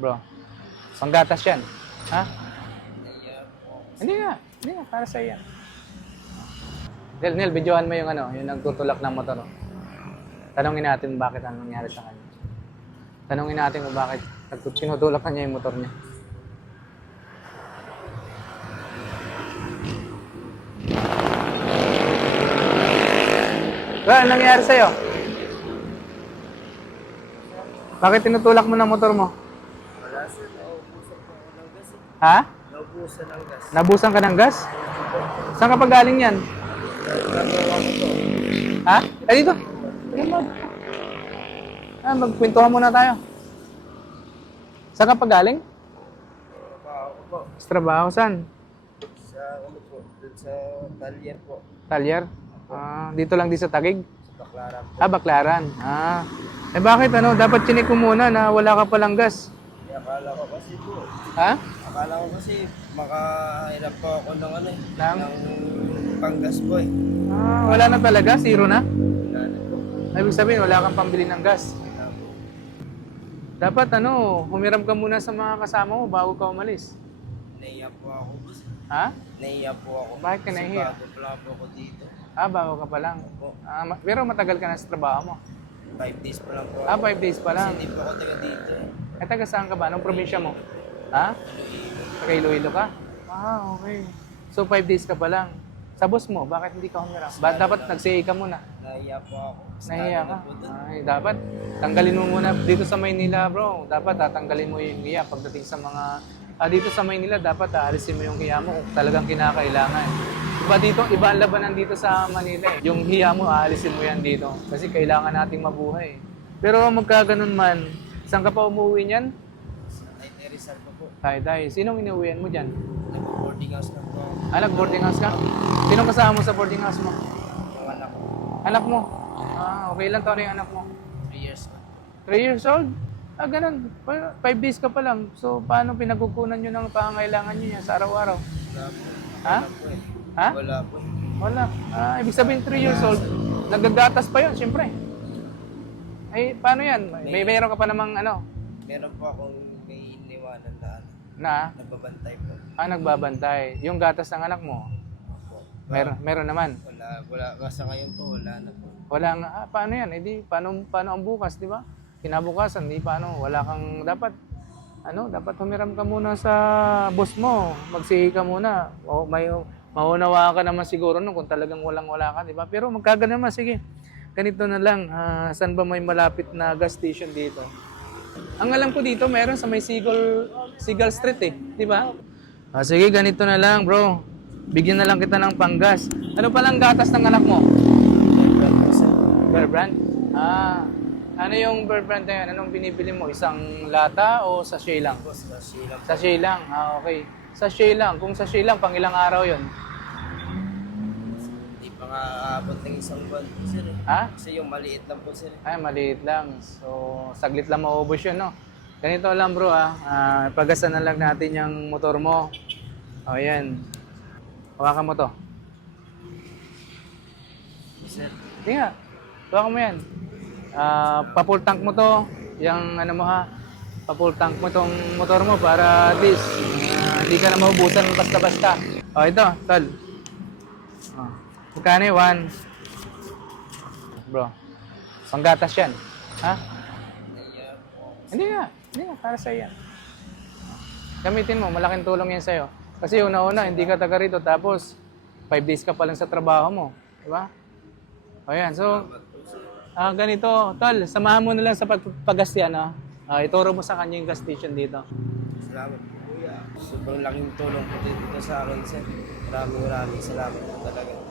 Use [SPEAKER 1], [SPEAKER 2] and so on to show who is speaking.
[SPEAKER 1] Bro, panggatas yan. Ha? Hindi nga. Hindi nga, para sa yan. Nel, Nel, videohan mo yung ano, yung nagtutulak ng motor. oh. Tanungin natin bakit ano nangyari sa kanya. Tanungin natin kung bakit tinutulak kanya yung motor niya. Well, anong nangyari sa'yo? Bakit tinutulak mo ng motor mo? Ha?
[SPEAKER 2] Naubusan ng gas.
[SPEAKER 1] Nabusan ka ng gas? Saan ka pa galing yan? Ha? Ay, dito. Ah, magkwentuhan muna tayo. Saan ka pa galing? Sa trabaho, saan?
[SPEAKER 2] Sa ano po, sa talyer po.
[SPEAKER 1] Talyer? Ah, dito lang di sa Tagig?
[SPEAKER 2] Sa Baclaran po.
[SPEAKER 1] Ah, Baklaran. Ah. Eh bakit ano, dapat chinik ko muna na wala ka palang gas.
[SPEAKER 2] Eh, akala ko kasi po.
[SPEAKER 1] Ha?
[SPEAKER 2] Akala ko kasi makahirap po ako ng ano eh.
[SPEAKER 1] Ng?
[SPEAKER 2] Ng panggas po eh.
[SPEAKER 1] Ah, wala na talaga, zero na.
[SPEAKER 2] Wala na po.
[SPEAKER 1] Ibig sabihin, wala kang pambili ng gas.
[SPEAKER 2] Wala po.
[SPEAKER 1] Dapat ano, humiram ka muna sa mga kasama mo bago ka umalis.
[SPEAKER 2] Naiya po ako boss.
[SPEAKER 1] Ha?
[SPEAKER 2] Naiya po ako.
[SPEAKER 1] Bakit ka nahiya?
[SPEAKER 2] bago pa lang po ako dito.
[SPEAKER 1] Ah, bago ka pa lang.
[SPEAKER 2] Opo.
[SPEAKER 1] Ah, ma- pero matagal ka na sa trabaho mo.
[SPEAKER 2] Five days pa lang po
[SPEAKER 1] Ah,
[SPEAKER 2] ako.
[SPEAKER 1] five days pa lang.
[SPEAKER 2] Kasi hindi po ako taga dito eh.
[SPEAKER 1] Taga saan ka ba? Anong probinsya mo? Ha? Taga Iloilo ka? Ah, okay. So, five days ka pa lang. Sa boss mo, bakit hindi ka humiram? Ba, dapat nag-CA ka muna.
[SPEAKER 2] Naiya po ako.
[SPEAKER 1] Nahiya ka? Ay, dapat tanggalin mo muna dito sa Maynila, bro. Dapat tatanggalin mo yung hiya pagdating sa mga... Ah, dito sa Maynila, dapat aalisin mo yung hiya mo kung talagang kinakailangan. Iba dito, iba ang labanan dito sa Manila eh. Yung hiya mo, aalisin mo yan dito. Kasi kailangan nating mabuhay. Pero magkaganon man, saan ka pa umuwi niyan?
[SPEAKER 2] Ay, Teresal pa po.
[SPEAKER 1] Tay, tay, sinong inuwian mo dyan?
[SPEAKER 2] Nag-boarding house na po.
[SPEAKER 1] Ah, nag-boarding house ka? Sinong kasama mo sa boarding house mo?
[SPEAKER 2] Anak
[SPEAKER 1] mo? Ah, okay lang taon na yung anak mo.
[SPEAKER 2] 3 years na.
[SPEAKER 1] 3 years old? Ah, ganun. 5 days ka pa lang. So, paano pinagkukunan nyo ng pangangailangan nyo yan sa araw-araw?
[SPEAKER 2] Wala po.
[SPEAKER 1] Ha?
[SPEAKER 2] Wala po eh.
[SPEAKER 1] Ha?
[SPEAKER 2] Wala po.
[SPEAKER 1] Wala. Ah, ibig sabihin 3 years old, nagagatas pa yun, siyempre. Ay, paano yan? May meron ka pa namang ano,
[SPEAKER 2] Meron po akong may iniwanan na ano,
[SPEAKER 1] na
[SPEAKER 2] nagbabantay po.
[SPEAKER 1] ah, nagbabantay. Yung gatas ng anak mo. Meron, meron naman.
[SPEAKER 2] Wala, wala. Kasi ngayon po, wala na po.
[SPEAKER 1] Wala nga, ah, paano yan? Eh di, paano, paano ang bukas, di ba? Kinabukasan, di paano, wala kang dapat, ano, dapat humiram ka muna sa boss mo, magsihi ka muna. O may, maunawa ka naman siguro nun kung talagang walang-wala ka, di ba? Pero magkagano naman, sige. Ganito na lang, ah, saan ba may malapit na gas station dito? Ang alam ko dito, meron sa may Seagull, Seagull Street eh, di ba? Ah, sige, ganito na lang, bro. Bigyan na lang kita ng panggas. Ano palang gatas ng anak mo? Bear brand? Ah, ano yung bear brand na yan? Anong binibili mo? Isang lata o sachet lang?
[SPEAKER 2] Kasi lang.
[SPEAKER 1] Sachet lang, ah okay. Sachet lang. Kung sachet lang, pang ilang araw yon?
[SPEAKER 2] Hindi pa nga aabot ng isang buwan po sir eh.
[SPEAKER 1] Ha?
[SPEAKER 2] Kasi yung maliit lang po sir eh.
[SPEAKER 1] Ay, maliit lang. So, saglit lang maubos yun, no? Ganito lang bro, ah. ah pagasan na lang natin yung motor mo. O, yan. Hawakan mo to.
[SPEAKER 2] Sir,
[SPEAKER 1] Hindi nga. Hawakan mo yan. Ah, pa-full tank mo to. Yung ano mo ha. Pa-full tank mo tong motor mo para at least hindi ka na maubusan basta-basta. O ito, tol. Oh. Magkano yun? One. Bro. Panggatas yan. Ha? Hindi nga. Hindi nga. Para sa'yo yan. Gamitin mo. Malaking tulong yan sa'yo. Kasi una-una, hindi ka taga rito. Tapos, five days ka pa lang sa trabaho mo. Di ba? O yan. So, Ah, ganito, tol, samahan mo na lang sa pagpagas yan, ah. Ah, ituro mo sa kanya yung gas station dito.
[SPEAKER 2] Salamat kuya. Sobrang laking tulong po dito sa akin sir. Maraming maraming salamat po talaga.